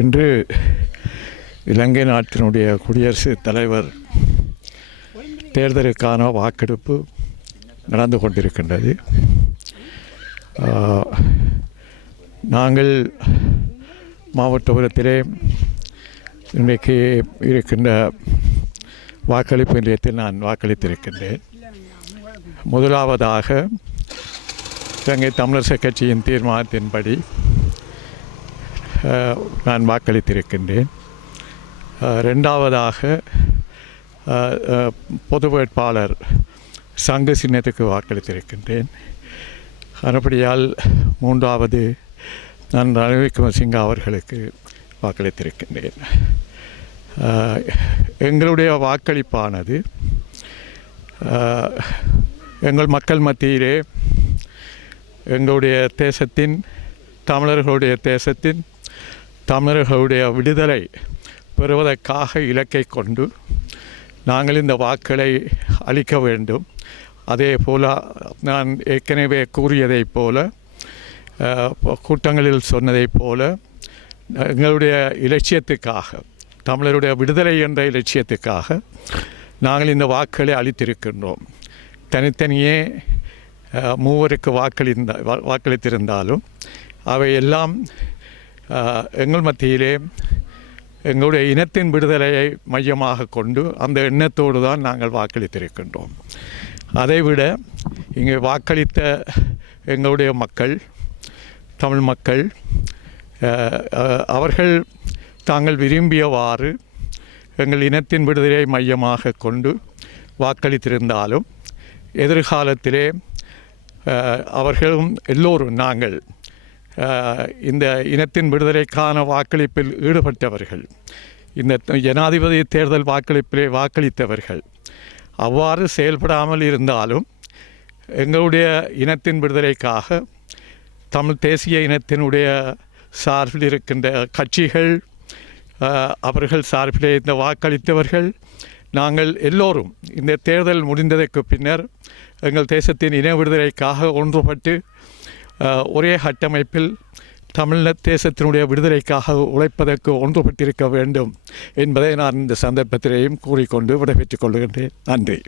இன்று இலங்கை நாட்டினுடைய குடியரசுத் தலைவர் தேர்தலுக்கான வாக்கெடுப்பு நடந்து கொண்டிருக்கின்றது. நாங்கள் மாவட்டபுரத்திலே இன்றைக்கு இருக்கின்ற வாக்களிப்பு நிலையத்தில் நான் வாக்களித்திருக்கின்றேன். முதலாவதாக இலங்கை தமிழரசு கட்சியின் தீர்மானத்தின்படி நான் வாக்களித்திருக்கின்றேன். ரெண்டாவதாக பொது வேட்பாளர் சங்கு சின்னத்துக்கு வாக்களித்திருக்கின்றேன். அதுபடியால் மூன்றாவது நான் ரணில் விக்ரமசிங்க அவர்களுக்கு வாக்களித்திருக்கின்றேன். எங்களுடைய வாக்களிப்பானது எங்கள் மக்கள் மத்தியிலே எங்களுடைய தேசத்தின் தமிழர்களுடைய விடுதலை பெறுவதற்காக இலக்கை கொண்டு நாங்கள் இந்த வாக்களை அளிக்க வேண்டும். அதே போல் நான் ஏற்கனவே கூறியதைப் போல கூட்டங்களில் சொன்னதைப் போல எங்களுடைய இலட்சியத்துக்காக தமிழருடைய விடுதலை என்ற இலட்சியத்துக்காக நாங்கள் இந்த வாக்களை அளித்திருக்கின்றோம். தனித்தனியே மூவருக்கு வாக்களித்திருந்தாலும் அவையெல்லாம் எங்கள் மத்தியிலே எங்களுடைய இனத்தின் விடுதலையை மையமாக கொண்டு அந்த எண்ணத்தோடு தான் நாங்கள் வாக்களித்திருக்கின்றோம். அதைவிட இங்கே வாக்களித்த எங்களுடைய மக்கள், தமிழ் மக்கள், அவர்கள் தாங்கள் விரும்பியவாறு எங்கள் இனத்தின் விடுதலையை மையமாக கொண்டு வாக்களித்திருந்தாலும் எதிர்காலத்திலே அவர்களும் எல்லோரும் நாங்கள் இந்த இனத்தின் விடுதலைக்கான வாக்களிப்பில் ஈடுபட்டவர்கள், இந்த ஜனாதிபதி தேர்தல் வாக்களிப்பிலே வாக்களித்தவர்கள் அவ்வாறு செயல்படாமல் இருந்தாலும் எங்களுடைய இனத்தின் விடுதலைக்காக தமிழ் தேசிய இனத்தினுடைய சார்பில் இருக்கின்ற கட்சிகள், அவர்கள் சார்பிலே இந்த வாக்களித்தவர்கள் நாங்கள் எல்லோரும் இந்த தேர்தல் முடிந்ததற்கு பின்னர் எங்கள் தேசத்தின் இன விடுதலைக்காக ஒன்றுபட்டு ஒரே கட்டமைப்பில் தமிழ் தேசத்தினுடைய விடுதலைக்காக உழைப்பதற்கு ஒன்றுபட்டிருக்க வேண்டும் என்பதை நான் இந்த சந்தர்ப்பத்திலேயும் கூறிக்கொண்டு விடைபெற்றுக் கொள்கின்றேன். நன்றி.